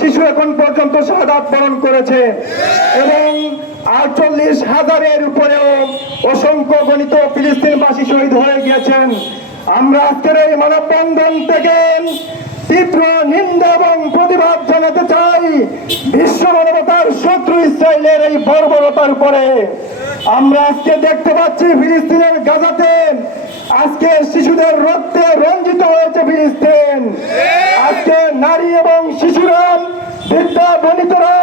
শিশু এখন পর্যন্ত শাহাদাত বরণ করেছে এবং 48,000-এর উপরেও অসংখ্য গণিত ফিলিস্তিনবাসী শহীদ হয়ে গিয়েছেন। আমরা আজকের এই মানববন্ধন থেকে তীব্র নিন্দা এবং প্রতিবাদ জানাতে চাই বিশ্ব মানবতার শত্রু ইসরায়েলের এই বর্বরতার উপরে। আমরা আজকে দেখতে পাচ্ছি ফিলিস্তিনের গাজাতে আজকে শিশুদের রক্তে রঞ্জিত হয়েছে ফিলিস্তিন। আজকে নারী এবং শিশুরা, বৃদ্ধা বনিতরা,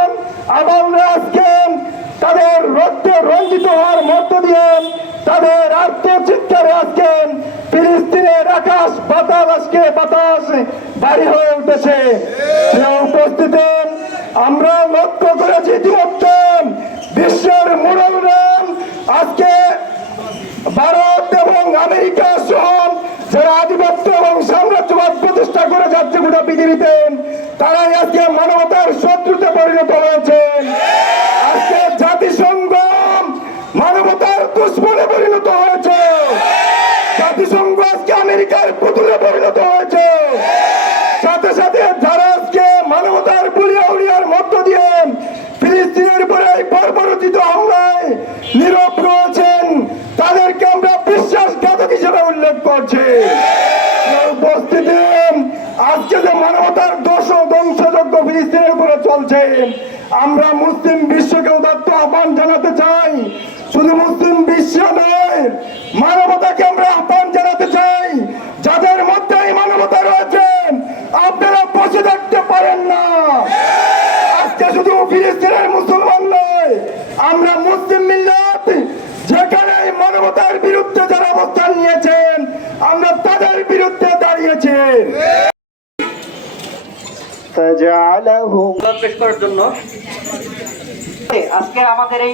আবালরা আজকে তাদের রক্তে রঞ্জিত হওয়ার মধ্য দিয়ে তাদের আত্মচিৎকারে আজকে ফিলিস্তিনের আকাশ বাতাস আজকে বাতাস বাড়ি হয়ে উঠেছে। উপস্থিতি আমরা লক্ষ্য করেছি ইতিমধ্যে বিশ্বের মুরব্বীরা আজকে ভারত এবং আমেরিকা সহ যারা আধিপত্য এবং সাম্রাজ্যবাদ প্রতিষ্ঠা করে যাচ্ছে গোটা পৃথিবীতে, তারাই আজকে মানবতার শত্রুতে পরিণত হয়েছে। আজকে জাতিসংঘ মানবতার দুশ্মনে পরিণত হয়েছে। জাতিসংঘ আজকে আমেরিকার পুতুলে পরিণত হয়েছে। সাথে সাথে যারা আজকে মানবতার বুলিয়া উলিয়ার মধ্য দিয়ে ফিলিস্তিনের উপরে বর্বরোচিত হামলায় নীরব রয়েছেন, তাদেরকে আমরা বিশ্বাসঘাতক হিসেবে উল্লেখ করছি। উপস্থিতি আজকে যে মানবতার দোষ ও ধ্বংসযজ্ঞ ফিলিস্তিনের উপরে চলছে, আমরা মুসলিম বিশ্বকে উদাত্ত আহ্বান জানাতে চাই। শুধু মুসলিম বিশ্ব নয়, মানবতাকে আমরা আহ্বান জানাতে চাই। যাদের মধ্যে এই মানবতা রয়েছে আপনারা বসে থাকতে পারেন না। আজকে শুধু ফিলিস্তিনের মুসলমান নয়, আমরা মুসলিম মিল্লাত যেখানে মানবতার বিরুদ্ধে যারা অবস্থান নিয়েছেন আমরা তাদের বিরুদ্ধে দাঁড়িয়েছি। পেশ করার জন্য আজকে আমাদের এই